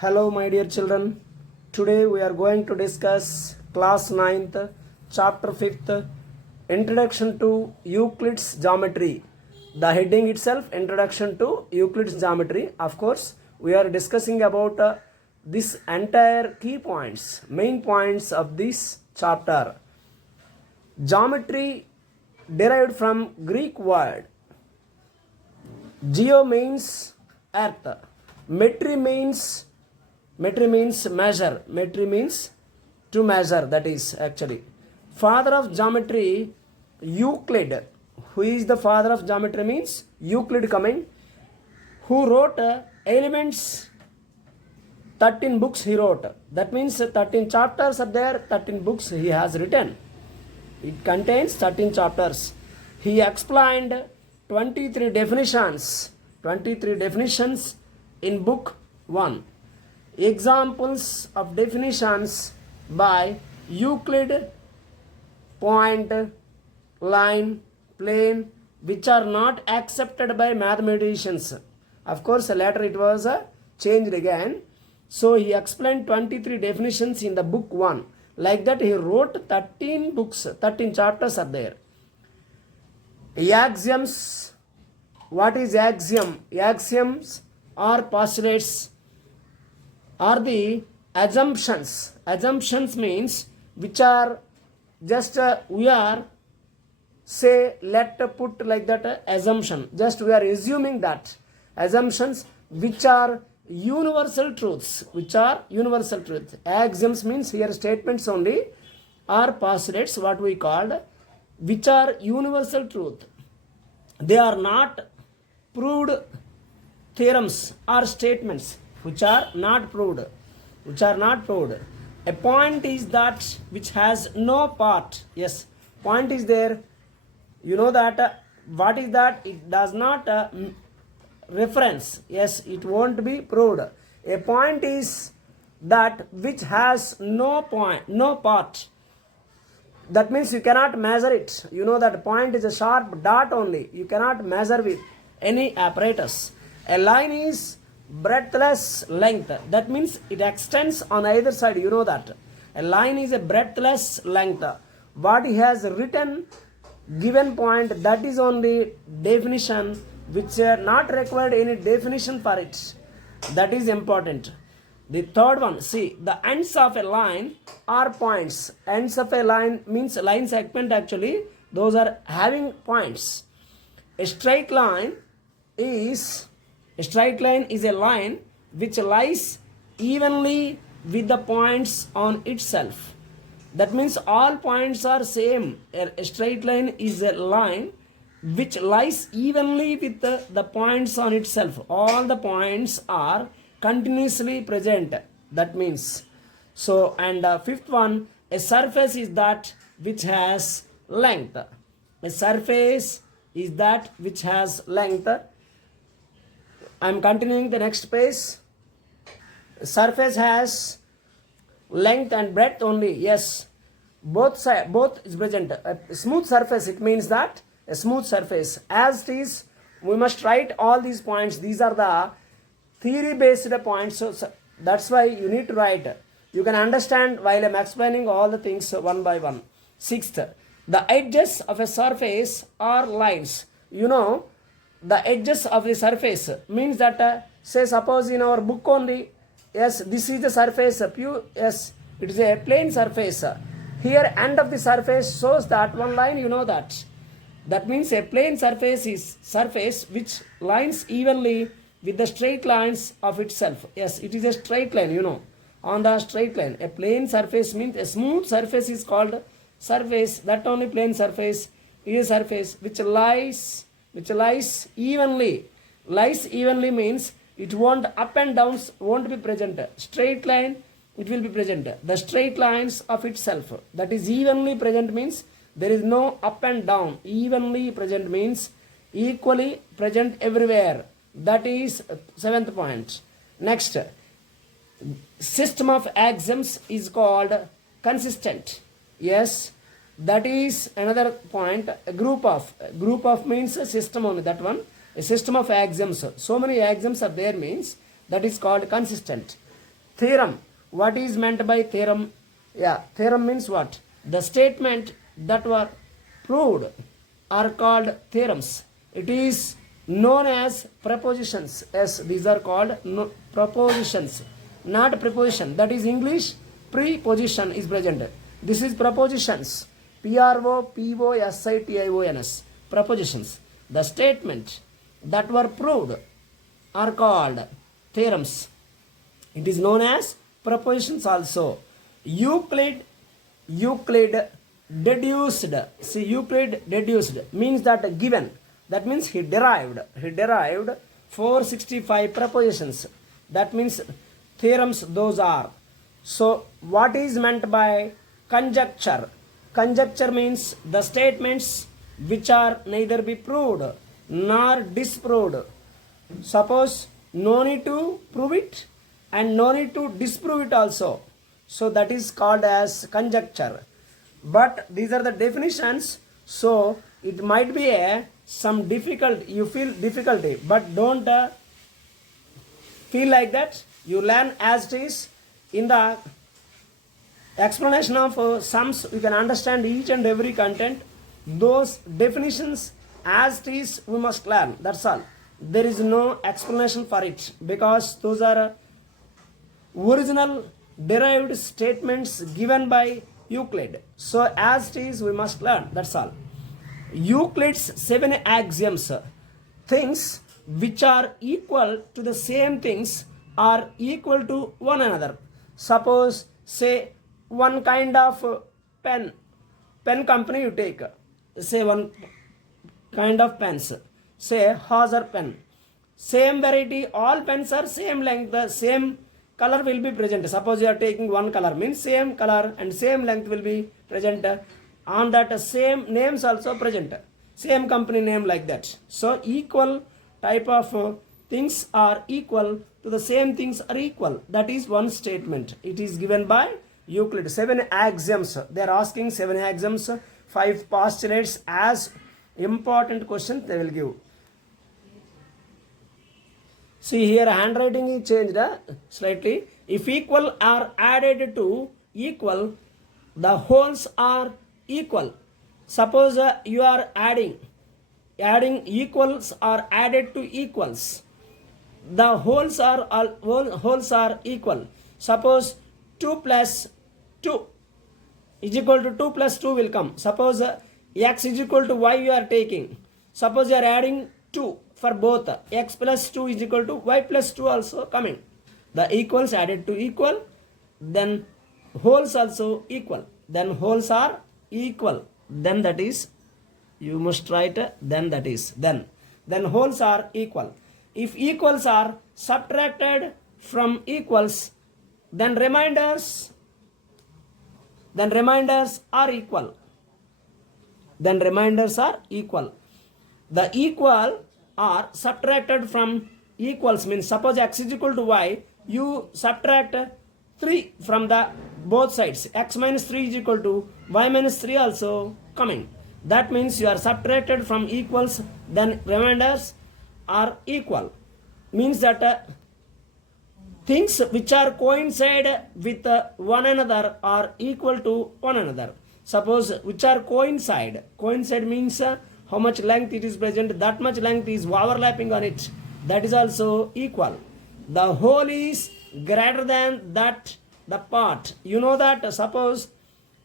Hello, my dear children. Today we are going to discuss class 9th, chapter 5th, Introduction to Euclid's Geometry. The heading itself, Introduction to Euclid's Geometry. Of course, we are discussing about this entire key points, main points of this chapter. Geometry derived from Greek word. Geo means earth. Metry means measure. Metry means to measure, that is actually. Father of geometry, Euclid. Who is the father of geometry means Euclid coming. Who wrote Elements, 13 books he wrote. That means 13 chapters are there, 13 books he has written. It contains 13 chapters. He explained 23 definitions in book 1. Examples of definitions by Euclid: point, line, plane, which are not accepted by mathematicians. Of course, later it was changed again. So he explained 23 definitions in the book 1. Like that he wrote 13 books, 13 chapters are there. Axioms. What is axiom? Axioms or postulates are the assumptions. Assumptions means which are just we are put like that assumption. Just we are assuming that assumptions which are universal truths. Axioms means here statements only, or postulates what we called, which are universal truth. They are not proved theorems or statements which are not proved. A point is that which has no part. Yes, point is there. You know that what is that? It does not reference. Yes, it won't be proved. A point is that which has no part. That means you cannot measure it. You know that point is a sharp dot only. You cannot measure with any apparatus. A line is breadthless length. That means it extends on either side. You know that. A line is a breadthless length. What he has written, given point, that is only definition which not required any definition for it. That is important. The third one, see, the ends of a line are points. Ends of a line means line segment actually. Those are having points. A straight line is a line which lies evenly with the points on itself. That means all points are same. A straight line is a line which lies evenly with the points on itself. All the points are continuously present. That means. So, and fifth one, a surface is that which has length. A surface is that which has length. I am continuing the next page. Surface has length and breadth only. Yes, both is present. A smooth surface, it means that a smooth surface. As it is, we must write all these points. These are the theory based points. So that's why you need to write. You can understand while I am explaining all the things one by one. Sixth, the edges of a surface are lines. You know, the edges of the surface means that say suppose in our book only, yes, this is the surface, yes, it is a plane surface. Here end of the surface shows that one line, you know that. That means a plane surface is surface which lines evenly with the straight lines of itself. Yes, it is a straight line, you know, on the straight line. A plane surface means a smooth surface is called surface. That only plane surface is a surface which lies evenly. Lies evenly means it won't up and downs won't be present. Straight line it will be present. The straight lines of itself, that is evenly present, means there is no up and down. Evenly present means equally present everywhere. That is seventh point. Next, system of axioms is called consistent. Yes, that is another point. A group of means a system only, that one. A system of axioms. So many axioms are there means that is called consistent. theorem. What is meant by theorem? Yeah, theorem means what? The statement that were proved are called theorems. It is known as propositions. Yes, these are called propositions, not preposition. That is English, preposition is present. This is propositions. Propositions. Propositions. The statement that were proved are called theorems. It is known as propositions also. Euclid deduced. See, Euclid deduced means that given. That means he derived 465 propositions. That means theorems those are. So what is meant by conjecture? Conjecture means the statements which are neither be proved nor disproved. Suppose no need to prove it and no need to disprove it also. So that is called as conjecture. But these are the definitions. So it might be some difficult. You feel difficulty, but don't feel like that. You learn as it is. In the explanation of sums, you can understand each and every content. Those definitions as it is we must learn. That's all. There is no explanation for it because those are original derived statements given by Euclid. So as it is we must learn. That's all. Euclid's 7 axioms. Things which are equal to the same things are equal to one another. Suppose say one kind of pen company you take. Say one kind of pens. Say Hauser pen. Same variety, all pens are same length, the same color will be present. Suppose you are taking one color, means same color and same length will be present. On that same names also present. Same company name like that. So equal type of things are equal to the same things are equal. That is one statement. It is given by Euclid. 7 axioms. They are asking 7 axioms, 5 postulates as important question they will give. See here handwriting is changed slightly. If equal are added to equal, the wholes are equal. Suppose you are adding equals are added to equals. The wholes are equal. Suppose 2 plus 2 is equal to 2 plus 2 will come. Suppose x is equal to y you are taking. Suppose you are adding 2 for both. X plus 2 is equal to y plus 2 also coming. The equals added to equal. Then wholes also equal. Then wholes are equal. Then that is, you must write then that is. Then wholes are equal. If equals are subtracted from equals, then reminders are equal. Then reminders are equal. The equal are subtracted from equals means suppose x is equal to y, you subtract 3 from the both sides. X minus 3 is equal to y minus 3 also coming. That means you are subtracted from equals, then remainders are equal. Means that things which are coincide with one another are equal to one another. Suppose which are coincide means how much length it is present, that much length is overlapping on it. That is also equal. The whole is greater than that the part. You know that suppose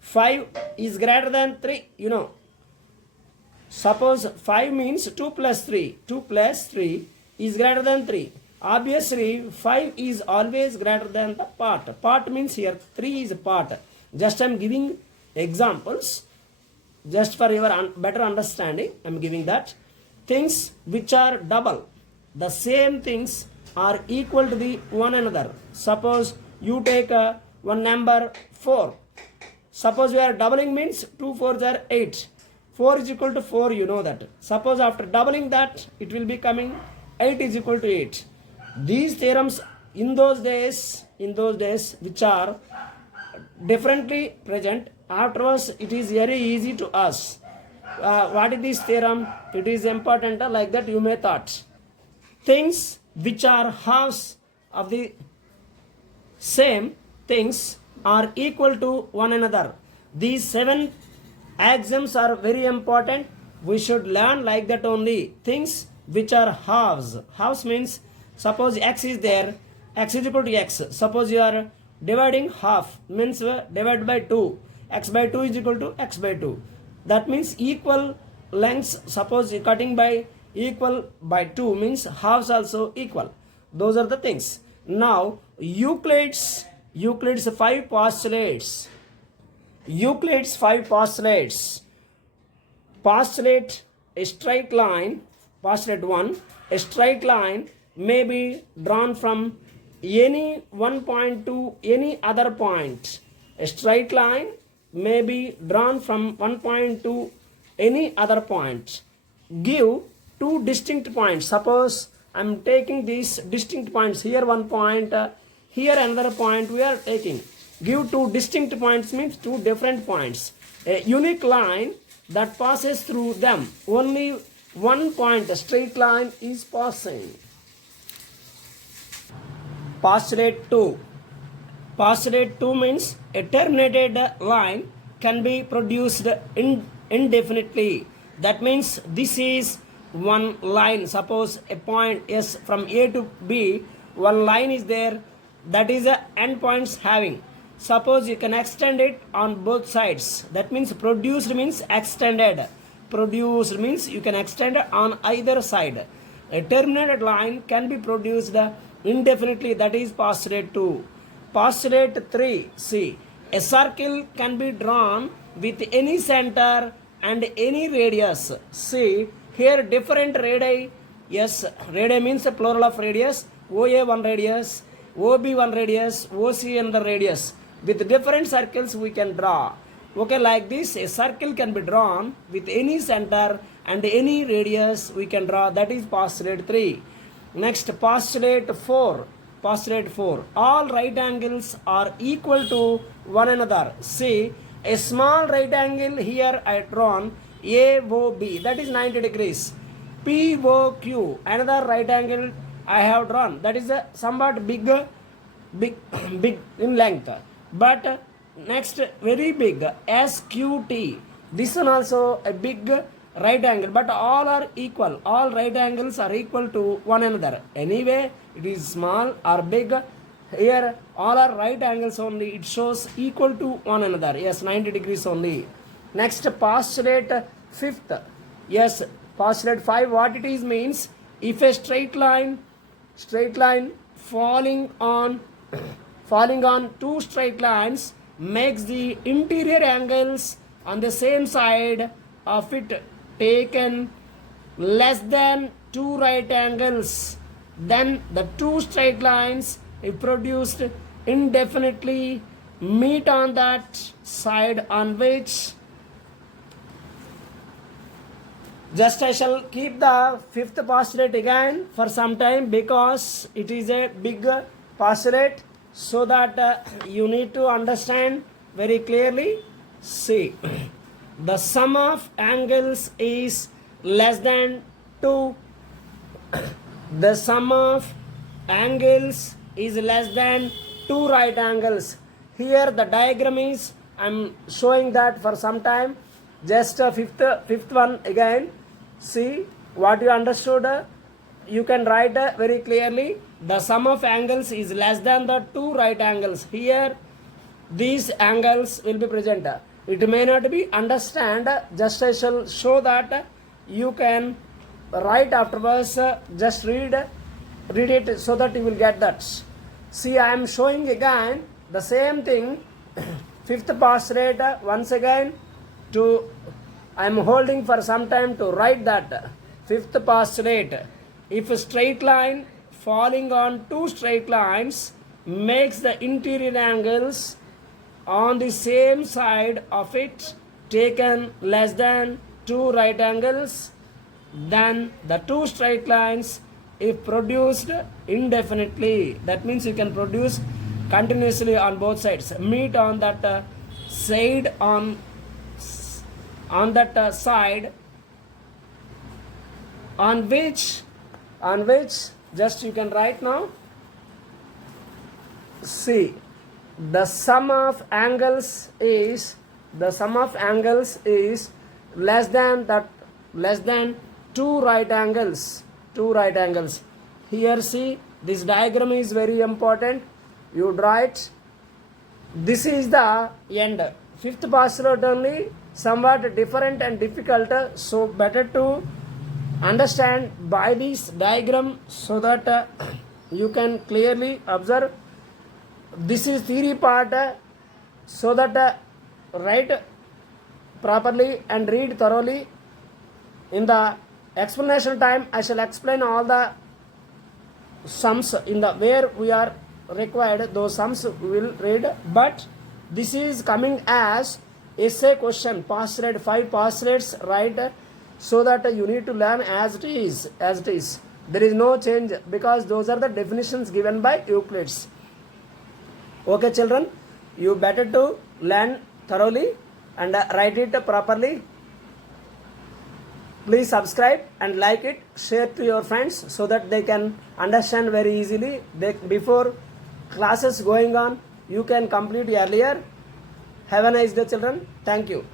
5 is greater than 3, you know. Suppose 5 means 2 plus 3. 2 plus 3 is greater than 3. Obviously 5 is always greater than the part. Part means here 3 is a part. Just I am giving examples. Just for your better understanding, I am giving that. Things which are double, the same things are equal to the one another. Suppose you take one number 4. Suppose we are doubling means 2 4s are 8. 4 is equal to 4, you know that. Suppose after doubling that, it will be coming 8 is equal to 8. These theorems in those days which are differently present, afterwards it is very easy to us. What is this theorem? It is important like that you may thought. Things which are halves of the same things are equal to one another. These 7 axioms are very important. We should learn like that only. Things which are halves. Halves means suppose x is there, x is equal to x. Suppose you are dividing half, means divide by 2. X by 2 is equal to x by 2. That means equal lengths. Suppose you cutting by equal by 2 means halves also equal. Those are the things. Now Euclid's 5 postulates. Euclid's 5 postulates. Postulate a straight line. Postulate 1. A straight line may be drawn from any one point to any other point. A straight line may be drawn from one point to any other point. Give 2 distinct points. Suppose I am taking these distinct points. Here one point, here another point we are taking. Give 2 distinct points means 2 different points. A unique line that passes through them. Only one point, a straight line is passing. Postulate 2. Postulate 2 means a terminated line can be produced indefinitely. That means this is one line. Suppose a point S from A to B, one line is there, that is a endpoints having. Suppose you can extend it on both sides. That means produced means extended. Produced means you can extend on either side. A terminated line can be produced indefinitely. That is postulate 2. Postulate 3. See, a circle can be drawn with any center and any radius. See, here different radii. Yes, radii means a plural of radius. OA one radius, OB one radius, OC another radius. With different circles we can draw. Okay, like this, a circle can be drawn with any center and any radius we can draw. That is postulate 3. Next, postulate 4. Postulate 4. All right angles are equal to one another. See, a small right angle here I drawn AOB, that is 90 degrees. POQ, another right angle I have drawn, that is a somewhat big in length. But next very big SQT, this one also a big right angle, but all are equal. All right angles are equal to one another. Anyway, it is small or big. Here all are right angles only. It shows equal to one another. Yes, 90 degrees only. Next, postulate 5th. Yes, postulate 5. What it is means, if a straight line falling on 2 straight lines makes the interior angles on the same side of it taken less than 2 right angles, then the 2 straight lines, if produced indefinitely, meet on that side on which. Just I shall keep the 5th postulate again for some time because it is a big postulate, so that you need to understand very clearly. See, the sum of angles is less than 2. The sum of angles is less than 2 right angles. Here the diagram is, I am showing that for some time. Just fifth one again. See what you understood. You can write very clearly. The sum of angles is less than the 2 right angles. Here these angles will be present. It may not be understand. Just I shall show that you can write afterwards. Just read it so that you will get that. See, I am showing again the same thing. 5th postulate once again. I am holding for some time to write that. 5th postulate. If a straight line falling on 2 straight lines makes the interior angles on the same side of it taken less than 2 right angles, then the 2 straight lines, if produced indefinitely, that means you can produce continuously on both sides, meet on that side on that side on which just you can write now. see, the sum of angles is less than two right angles. Here see, this diagram is very important. You draw it. This is the end. Fifth postulate only somewhat different and difficult, so better to understand by this diagram so that you can clearly observe. This is theory part, so that write properly and read thoroughly. In the explanation time, I shall explain all the sums in the where we are required. Those sums we will read, but this is coming as essay question, postulate 5 postulates, right? So that you need to learn as it is. There is no change because those are the definitions given by Euclid's. Okay children, you better to learn thoroughly and write it properly. Please subscribe and like it, share to your friends so that they can understand very easily. Before classes going on, you can complete earlier. Have a nice day children. Thank you.